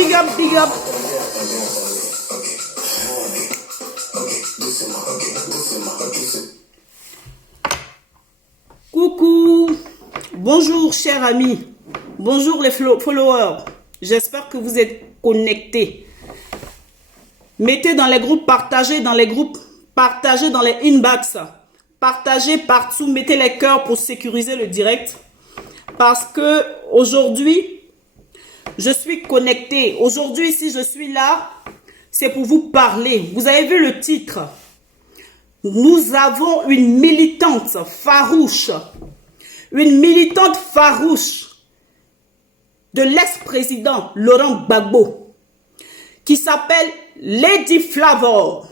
Big up, big up. Coucou. Bonjour, chers amis. Bonjour les followers. J'espère que vous êtes connectés. Mettez dans les groupes, partagez dans les groupes, partagez dans les inbox, partagez partout, mettez les cœurs pour sécuriser le direct. Parce que aujourd'hui, je suis connecté. Aujourd'hui, si je suis là, c'est pour vous parler. Vous avez vu le titre. Nous avons une militante farouche. Une militante farouche de l'ex-président Laurent Gbagbo qui s'appelle Lady Flavor.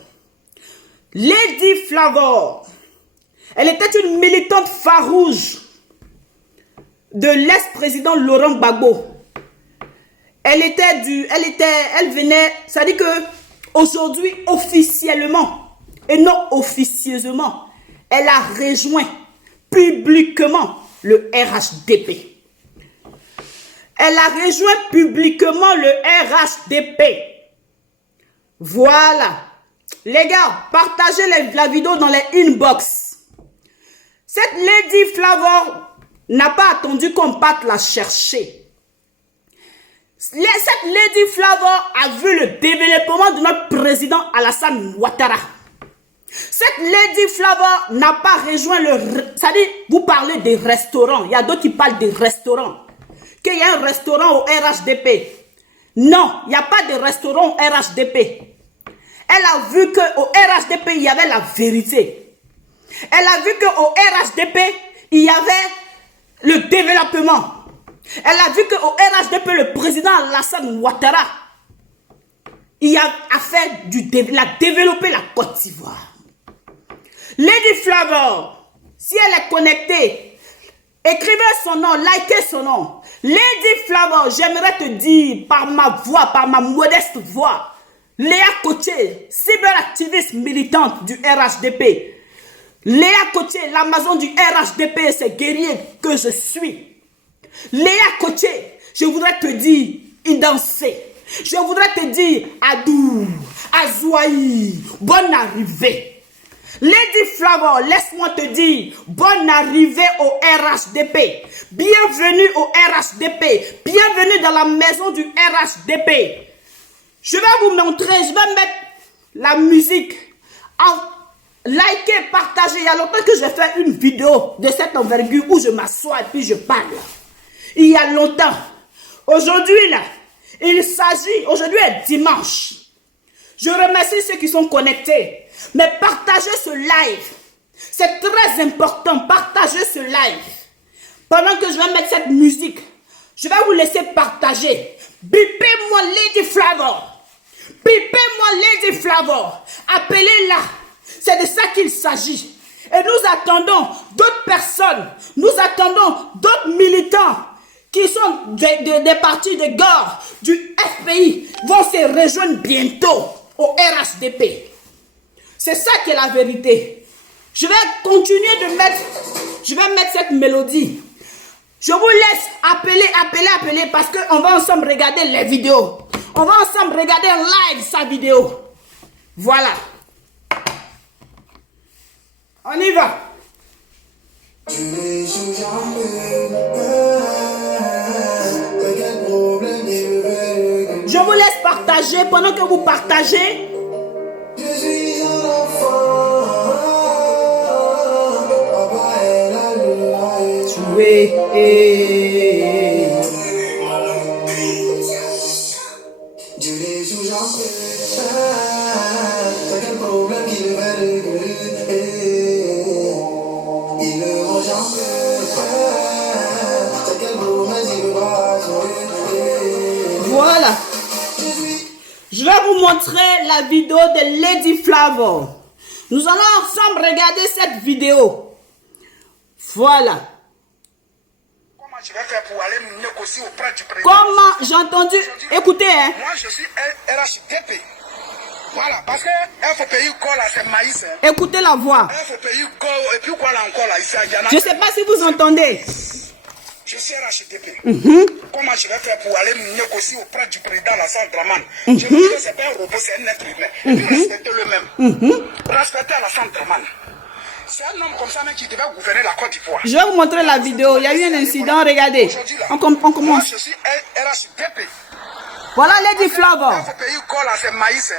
Lady Flavor. Elle était une militante farouche de l'ex-président Laurent Gbagbo. Elle venait, ça dit que aujourd'hui officiellement et non officieusement, elle a rejoint publiquement le RHDP. Elle a rejoint publiquement le RHDP. Voilà. Les gars, partagez la vidéo dans les inbox. Cette Lady Flavor n'a pas attendu qu'on parte la chercher. Cette Lady Flavor a vu le développement de notre président Alassane Ouattara. Cette Lady Flavor n'a pas rejoint ça dit, vous parlez des restaurants. Il y a d'autres qui parlent des restaurants. Qu'il y a un restaurant au RHDP. Non, il n'y a pas de restaurant au RHDP. Elle a vu qu'au RHDP, il y avait la vérité. Elle a vu qu'au RHDP, il y avait le développement. Elle a vu qu'au RHDP, le président Alassane Ouattara, il a développé la Côte d'Ivoire. Lady Flavor, si elle est connectée, écrivez son nom, likez son nom. Lady Flavor, j'aimerais te dire par ma voix, par ma modeste voix, Léa Cotier, cyberactiviste militante du RHDP. Léa Cotier, l'Amazon du RHDP, c'est guerrier que je suis. Léa Cotier, je voudrais te dire, Idansé. Je voudrais te dire, Adou, Azouaï, bonne arrivée. Lady Flavor, laisse-moi te dire, bonne arrivée au RHDP. Bienvenue au RHDP. Bienvenue dans la maison du RHDP. Je vais vous montrer, je vais mettre la musique. Likez, partagez. Il y a longtemps que je fais une vidéo de cette envergure où je m'assois et puis je parle. Il y a longtemps. Aujourd'hui, là, il s'agit, aujourd'hui est dimanche. Je remercie ceux qui sont connectés. Mais partagez ce live. C'est très important. Partagez ce live. Pendant que je vais mettre cette musique, je vais vous laisser partager. Bipez-moi Lady Flavor. Bipez-moi Lady Flavor. Appelez-la. C'est de ça qu'il s'agit. Et nous attendons d'autres personnes. Nous attendons d'autres militants qui sont des partis de gare du FPI vont se rejoindre bientôt au RHDP. C'est ça qui est la vérité. Je vais continuer de mettre, je vais mettre cette mélodie. Je vous laisse appeler parce qu'on va ensemble regarder les vidéos. On va ensemble regarder en live sa vidéo. Voilà. On y va. Je vous laisse partager pendant que vous partagez. Voilà. Je vais vous montrer la vidéo de Lady Flavor. Nous allons ensemble regarder cette vidéo. Voilà. Comment je vais faire pour aller me négocier auprès du président? Comment j'ai entendu? Écoutez, hein. Moi, je suis RHDP. Voilà, parce que FPI quoi là, c'est maïs. Hein. Écoutez la voix. FPI quoi, et puis quoi là encore là, ici à Ghana. Je ne sais pas si vous entendez. Je suis RHDP. Comment je vais faire pour aller me négocier auprès du président Alassane Dramane? Je vous dis que ce n'est pas un robot, c'est un être humain. Et puis respectez-le même. Respectez Alassane Dramane. C'est un homme comme ça même qui devait gouverner la Côte d'Ivoire. Je vais vous montrer la vidéo. Il y a eu un incident, regardez. On commence. Moi, je suis RHDP. Voilà Lady Flavor. Il faut payer quoi là, c'est maïs.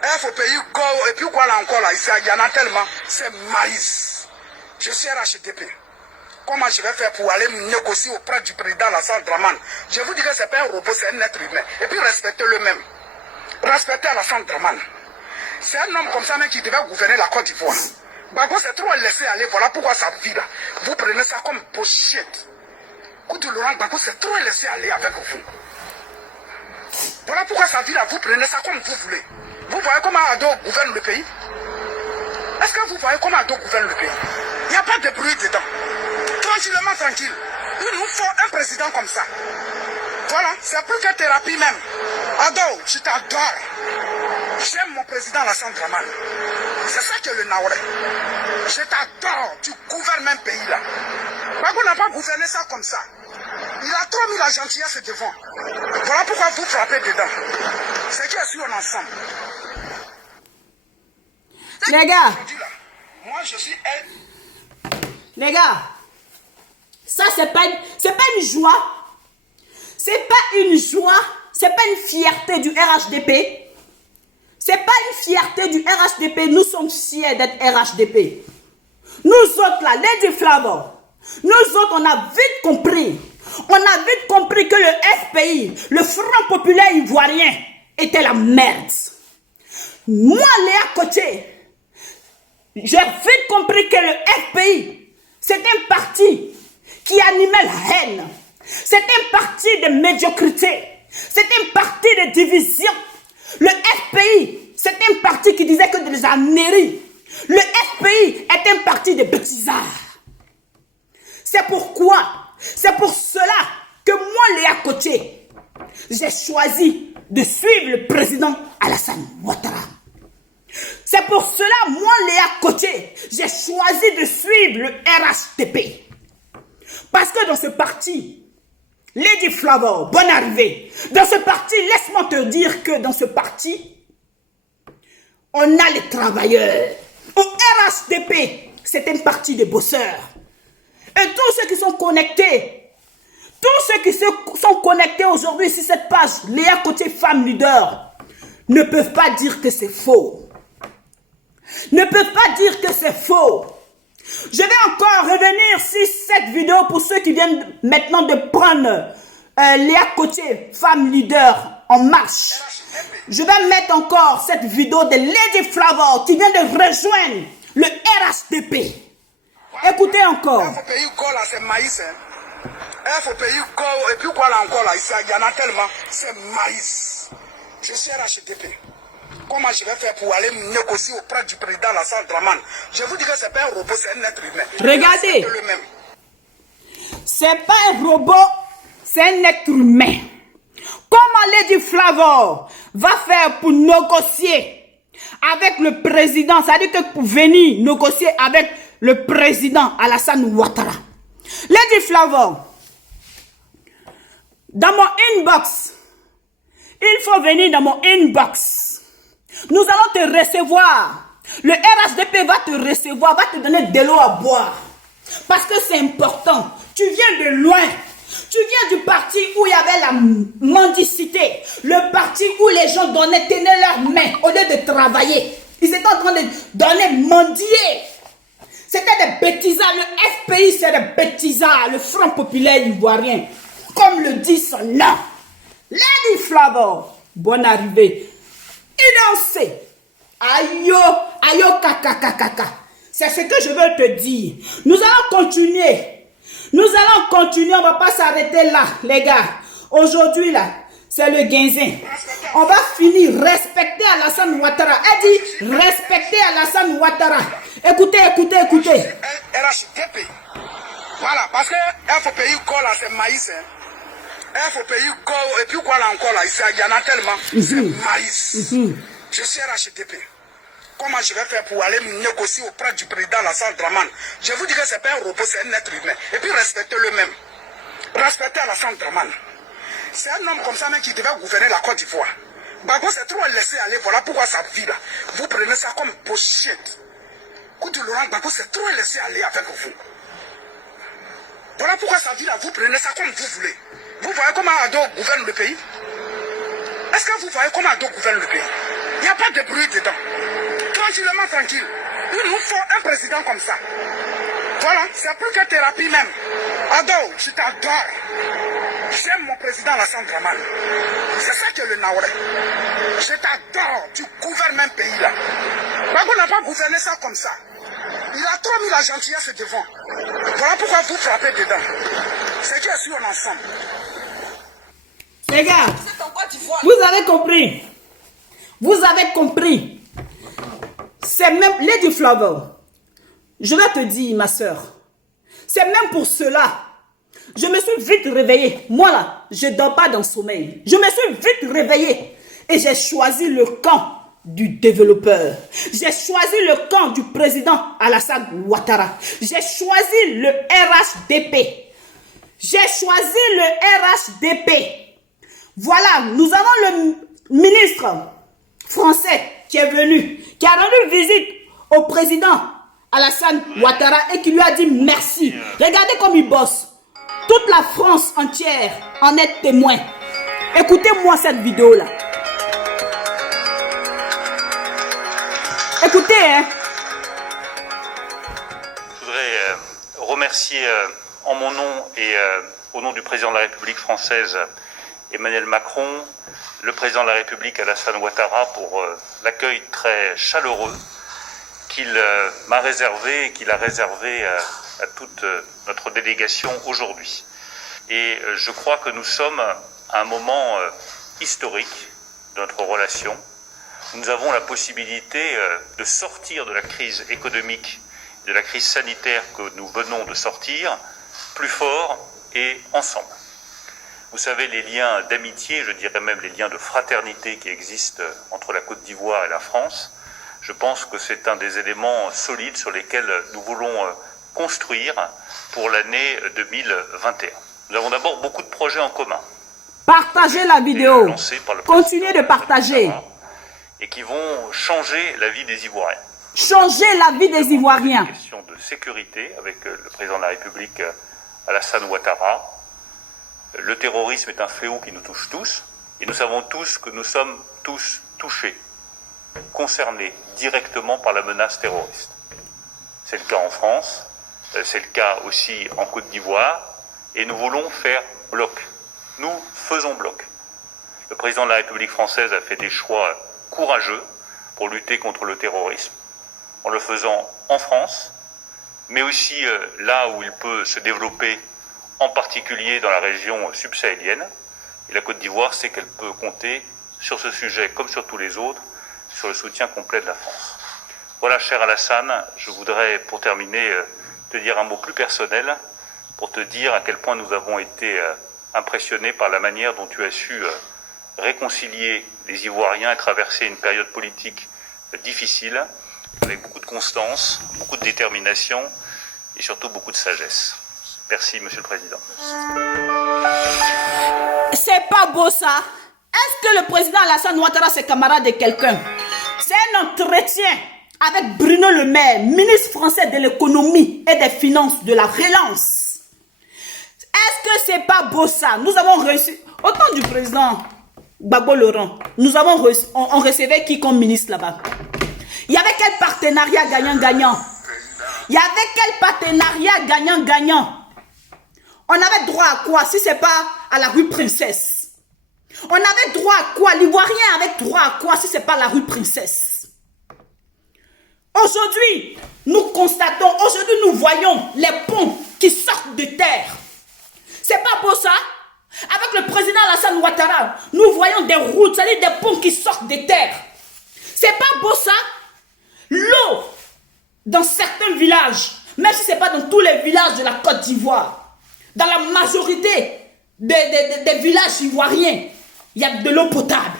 Il faut payer quoi, et puis quoi là encore là, il y en a tellement, c'est maïs. Je suis RHDP. Comment je vais faire pour aller me négocier auprès du président Alassane Dramane? Je vous dis que ce n'est pas un robot, c'est un être humain. Et puis respectez-le même. Respectez Alassane Dramane. C'est un homme comme ça même qui devait gouverner la Côte d'Ivoire. Bago, c'est trop laissé aller. Voilà pourquoi ça vit là. Vous prenez ça comme pochette. Écoute, Laurent Gbagbo, c'est trop laissé aller avec vous. Voilà pourquoi ça vit là. Vous prenez ça comme vous voulez. Vous voyez comment Ado gouverne le pays? Est-ce que vous voyez comment Ado gouverne le pays? Il n'y a pas de bruit dedans. Tranquillement, tranquille. Il nous faut un président comme ça. Voilà, c'est plus que thérapie même. Ado, je t'adore. J'aime mon président Alassane Dramane. C'est ça que le Naouré. Je t'adore. Tu gouvernes même pays là. Bago n'a pas gouverné ça comme ça. Il a trop mis la gentillesse devant. Voilà pourquoi vous frappez dedans. C'est qui est sur ensemble. Les gars. Moi je suis Les gars. Ça c'est pas une joie. C'est pas une joie. C'est pas une fierté du RHDP. C'est pas une fierté du RHDP. Nous sommes fiers d'être RHDP. Nous autres là, Lady Flavor, nous autres on a vite compris. On a vite compris que le FPI, le Front Populaire Ivoirien, était la merde. Moi, Léa Côté, j'ai vite compris que le FPI, c'est un parti qui animait la haine. C'est un parti de médiocrité. C'est un parti de division. Le FPI, c'est un parti qui disait que des âneries. Le FPI est un parti de bêtisards. C'est pour cela que moi, Léa Côté, j'ai choisi de suivre le président Alassane Ouattara. C'est pour cela, moi, Léa Côté, j'ai choisi de suivre le RHDP. Parce que dans ce parti, Lady Flavor, bonne arrivée. Dans ce parti, laisse-moi te dire que dans ce parti, on a les travailleurs. Au RHDP, c'est un parti de bosseurs. Et tous ceux qui sont connectés, aujourd'hui sur cette page, Léa Côté Femme Leader, ne peuvent pas dire que c'est faux. Ne peuvent pas dire que c'est faux. Je vais encore revenir sur cette vidéo pour ceux qui viennent maintenant de prendre Léa Côté Femme Leader en marche. Je vais mettre encore cette vidéo de Lady Flavor qui vient de rejoindre le RHDP. Écoutez encore. Il faut payer quoi là, c'est maïs. Il faut payer quoi, et puis quoi là encore là, il y en a tellement, c'est maïs. Je suis RHDP. Comment je vais faire pour aller me négocier auprès du président Alassane Dramane? Je vous dis que c'est pas un robot, c'est un être humain. Regardez. C'est pas un robot, c'est un être humain. Comment Lady Flavor va faire pour négocier avec le président? C'est-à-dire que pour venir négocier avec le président Alassane Ouattara. Lady Flavor, dans mon inbox, il faut venir dans mon inbox. Nous allons te recevoir. Le RHDP va te recevoir, va te donner de l'eau à boire. Parce que c'est important. Tu viens de loin. Tu viens du parti où il y avait la mendicité. Le parti où les gens tenaient leurs mains au lieu de travailler. Ils étaient en train de donner mendier. C'était des bêtisards. Le FPI, c'est des bêtisards. Le Front Populaire Ivoirien. Comme le dit son nom. Lady Flavor, bonne arrivée. Inancé. Ayo, ayo, kaka, kaka. C'est ce que je veux te dire. Nous allons continuer. Nous allons continuer. On ne va pas s'arrêter là, les gars. Aujourd'hui, là, c'est le guinzin. On va finir. Respecter Alassane Ouattara. Elle dit respecter Alassane Ouattara. Écoutez, écoutez, écoutez. RHDP. Voilà, parce que il faut payer quoi là, c'est maïs. Il faut payer quoi, et puis quoi là encore là, il y en a tellement. C'est maïs. Je suis RHDP. Comment je vais faire pour aller me négocier auprès du président Alassane Dramane? Je vous dis que ce n'est pas un robot, c'est un être humain. Et puis respectez-le même. respecté Alassane Dramane. C'est un homme comme ça même qui devait gouverner la Côte d'Ivoire. Bago c'est trop laissé aller, voilà pourquoi sa vie là. Vous prenez ça comme bullshit. Écoute, Laurent Gbagbo c'est trop laissé aller avec vous. Voilà pourquoi sa vie là, vous prenez ça comme vous voulez. Vous voyez comment Ado gouverne le pays? Est-ce que vous voyez comment Ado gouverne le pays? Il n'y a pas de bruit dedans. Tranquillement, tranquille. Il nous faut un président comme ça. Voilà, c'est plus que thérapie même. Ado, je t'adore. J'aime mon président Alassane Dramane. C'est ça que le Naouré. Je t'adore. Tu gouvernes un pays là. Bago n'a pas gouverné ça comme ça. Il a trop mis la gentillesse devant. Voilà pourquoi vous frappez dedans. C'est qui est sur ensemble. Les gars, vous avez compris. Vous avez compris. C'est même Lady Flavor. Je vais te dire, ma soeur. C'est même pour cela. Je me suis vite réveillée. Moi là, je ne dors pas dans le sommeil. Je me suis vite réveillée. Et j'ai choisi le camp du développeur. J'ai choisi le camp du président Alassane Ouattara. J'ai choisi le RHDP. J'ai choisi le RHDP. Voilà, nous avons le ministre français qui est venu, qui a rendu visite au président Alassane Ouattara et qui lui a dit merci. Regardez comme il bosse. Toute la France entière en est témoin. Écoutez-moi cette vidéo-là. Écoutez, hein. Je voudrais remercier en mon nom et au nom du président de la République française Emmanuel Macron, le président de la République Alassane Ouattara pour l'accueil très chaleureux qu'il m'a réservé et qu'il a réservé à toute notre délégation aujourd'hui. Et je crois que nous sommes à un moment historique de notre relation. Nous avons la possibilité de sortir de la crise économique, de la crise sanitaire que nous venons de sortir, plus fort et ensemble. Vous savez, les liens d'amitié, je dirais même les liens de fraternité qui existent entre la Côte d'Ivoire et la France, je pense que c'est un des éléments solides sur lesquels nous voulons construire pour l'année 2021. Nous avons d'abord beaucoup de projets en commun. Partagez la vidéo. Continuez de partager. Et qui vont changer la vie des Ivoiriens. Changer la vie des Ivoiriens. Une question de sécurité avec le président de la République Alassane Ouattara. Le terrorisme est un fléau qui nous touche tous. Et nous savons tous que nous sommes tous touchés, concernés directement par la menace terroriste. C'est le cas en France, c'est le cas aussi en Côte d'Ivoire. Et nous voulons faire bloc. Nous faisons bloc. Le président de la République française a fait des choix courageux pour lutter contre le terrorisme, en le faisant en France, mais aussi là où il peut se développer, en particulier dans la région subsahélienne. Et la Côte d'Ivoire sait qu'elle peut compter sur ce sujet, comme sur tous les autres, sur le soutien complet de la France. Voilà, cher Alassane, je voudrais, pour terminer, te dire un mot plus personnel, pour te dire à quel point nous avons été impressionnés par la manière dont tu as su réconcilier les Ivoiriens et traverser une période politique difficile, avec beaucoup de constance, beaucoup de détermination et surtout beaucoup de sagesse. Merci, Monsieur le Président. C'est pas beau ça. Est-ce que le président Alassane Ouattara c'est camarade de quelqu'un? C'est un entretien avec Bruno Le Maire, ministre français de l'économie et des finances, de la relance. Est-ce que c'est pas beau ça? Nous avons reçu, au temps du président Gbagbo Laurent, nous avons reçu, on recevait qui comme ministre là-bas? Il y avait quel partenariat gagnant-gagnant? Il y avait quel partenariat gagnant-gagnant? On avait droit à quoi si c'est pas à la rue Princesse? On avait droit à quoi? L'Ivoirien avait droit à quoi si c'est pas la rue Princesse? Aujourd'hui, nous constatons, aujourd'hui nous voyons les ponts qui sortent de terre. C'est pas beau ça? Avec le président Alassane Ouattara, nous voyons des routes, c'est-à-dire des ponts qui sortent de terre. C'est pas beau ça? L'eau, dans certains villages, même si ce n'est pas dans tous les villages de la Côte d'Ivoire, dans la majorité des villages ivoiriens, il y a de l'eau potable.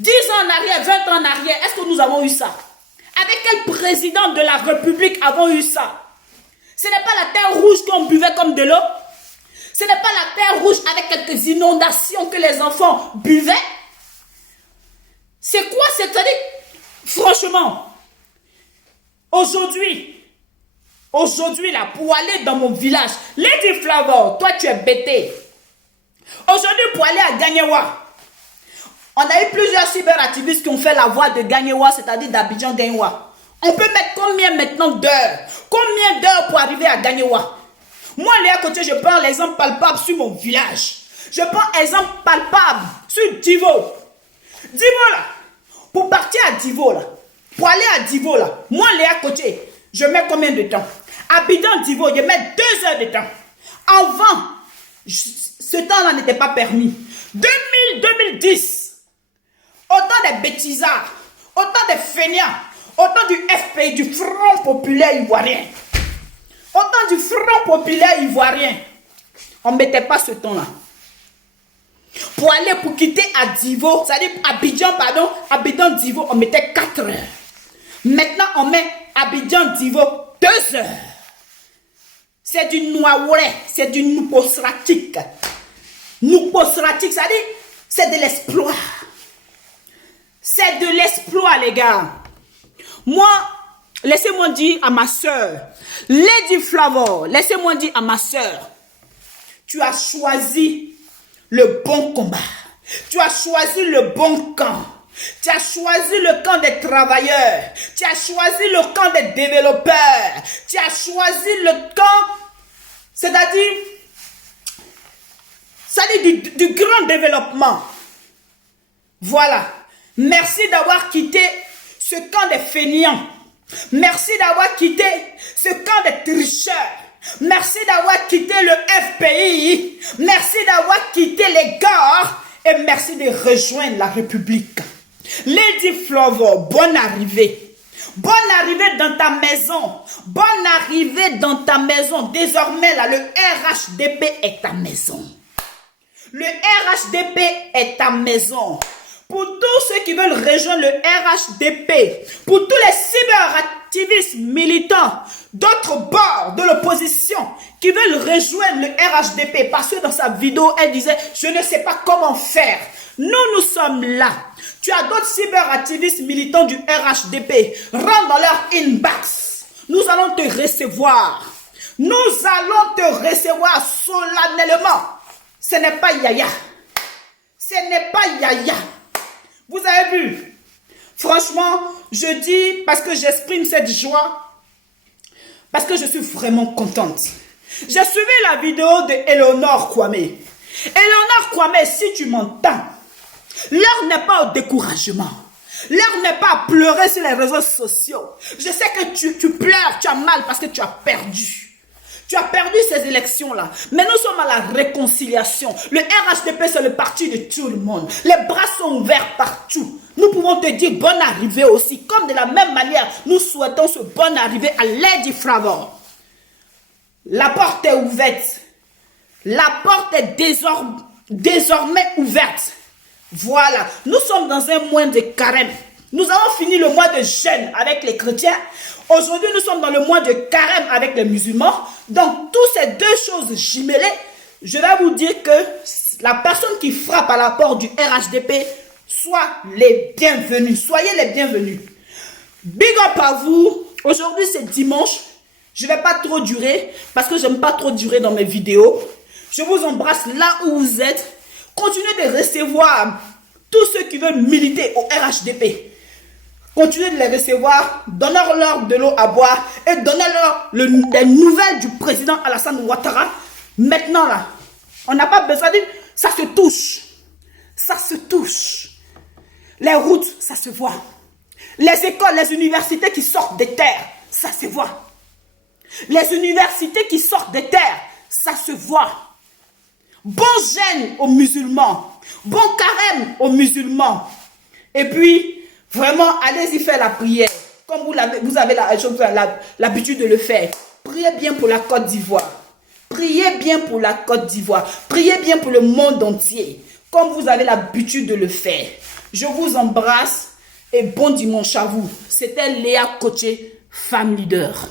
10 ans en arrière, 20 ans en arrière, est-ce que nous avons eu ça? Avec quel président de la République avons eu ça? Ce n'est pas la terre rouge qu'on buvait comme de l'eau? Ce n'est pas la terre rouge avec quelques inondations que les enfants buvaient. C'est quoi cette année? Franchement, aujourd'hui là, pour aller dans mon village, Lady Flavor, toi tu es bêté. Aujourd'hui, pour aller à Gagnewa, on a eu plusieurs cyberactivistes qui ont fait la voie de Gagnewa, c'est-à-dire d'Abidjan Gagnewa. On peut mettre combien maintenant d'heures? Combien d'heures pour arriver à Gagnewa? Moi, Léa Côté, je prends l'exemple palpable sur mon village. Je prends l'exemple palpable sur Divo. Divo là, pour partir à Divo là, pour aller à Divo là, moi, Léa Côté, je mets combien de temps? Abidjan Divo, je mets 2 heures de temps. Avant, ce temps-là n'était pas permis. 2010, autant de bêtisards, autant de feignants, autant du FPI, du Front Populaire Ivoirien. Autant du Front Populaire Ivoirien. On ne mettait pas ce temps-là. Pour aller, pour quitter à Divo, c'est-à-dire Abidjan Divo, on mettait 4 heures. Maintenant, on met Abidjan Divo 2 heures. C'est du Nouaouré, c'est du Nouposratique. Nouposratique, c'est-à-dire, c'est de l'exploit. C'est de l'exploit, les gars. Moi, laissez-moi dire à ma soeur, Lady Flavor, laissez-moi dire à ma soeur, tu as choisi le bon combat. Tu as choisi le bon camp. Tu as choisi le camp des travailleurs. Tu as choisi le camp des développeurs. Tu as choisi le camp, c'est-à-dire du grand développement. Voilà. Merci d'avoir quitté ce camp des fainéants. Merci d'avoir quitté ce camp des tricheurs. Merci d'avoir quitté le FPI. Merci d'avoir quitté les gares. Et merci de rejoindre la République. Lady Flavor, bonne arrivée. Bonne arrivée dans ta maison. Bonne arrivée dans ta maison. Désormais, là, le RHDP est ta maison. Le RHDP est ta maison. Pour tous ceux qui veulent rejoindre le RHDP, pour tous les cyberactivistes militants d'autres bords de l'opposition qui veulent rejoindre le RHDP, parce que dans sa vidéo, elle disait « Je ne sais pas comment faire ». Nous sommes là. Tu as d'autres cyberactivistes militants du RHDP. Rentre dans leur inbox. Nous allons te recevoir. Nous allons te recevoir solennellement. Ce n'est pas Yaya. Ce n'est pas Yaya. Vous avez vu? Franchement, je dis parce que j'exprime cette joie. Parce que je suis vraiment contente. J'ai suivi la vidéo de Eleonore Kwame. Eleonore Kwame, si tu m'entends, l'heure n'est pas au découragement. L'heure n'est pas à pleurer sur les réseaux sociaux. Je sais que tu pleures, tu as mal parce que tu as perdu. Tu as perdu ces élections-là. Mais nous sommes à la réconciliation. Le RHDP, c'est le parti de tout le monde. Les bras sont ouverts partout. Nous pouvons te dire bonne arrivée aussi. Comme de la même manière, nous souhaitons ce bonne arrivée à Lady Flavor. La porte est ouverte. La porte est désormais ouverte. Voilà. Nous sommes dans un mois de carême. Nous avons fini le mois de jeûne avec les chrétiens. Aujourd'hui, nous sommes dans le mois de carême avec les musulmans. Donc, toutes ces deux choses jumelées, je vais vous dire que la personne qui frappe à la porte du RHDP, soient les bienvenus. Soyez les bienvenus. Big up à vous. Aujourd'hui, c'est dimanche. Je ne vais pas trop durer parce que je n'aime pas trop durer dans mes vidéos. Je vous embrasse là où vous êtes. Continuez de recevoir tous ceux qui veulent militer au RHDP. Continuez de les recevoir, donnez-leur de l'eau à boire et donnez-leur les nouvelles du président Alassane Ouattara. Maintenant là, on n'a pas besoin de... Ça se touche. Ça se touche. Les routes, ça se voit. Les écoles, les universités qui sortent des terres, ça se voit. Les universités qui sortent des terres, ça se voit. Bon jeûne aux musulmans. Bon carême aux musulmans. Et puis, vraiment, allez-y faire la prière. Comme vous avez l'habitude de le faire. Priez bien pour la Côte d'Ivoire. Priez bien pour la Côte d'Ivoire. Priez bien pour le monde entier. Comme vous avez l'habitude de le faire. Je vous embrasse et bon dimanche à vous. C'était Léa Côté, femme leader.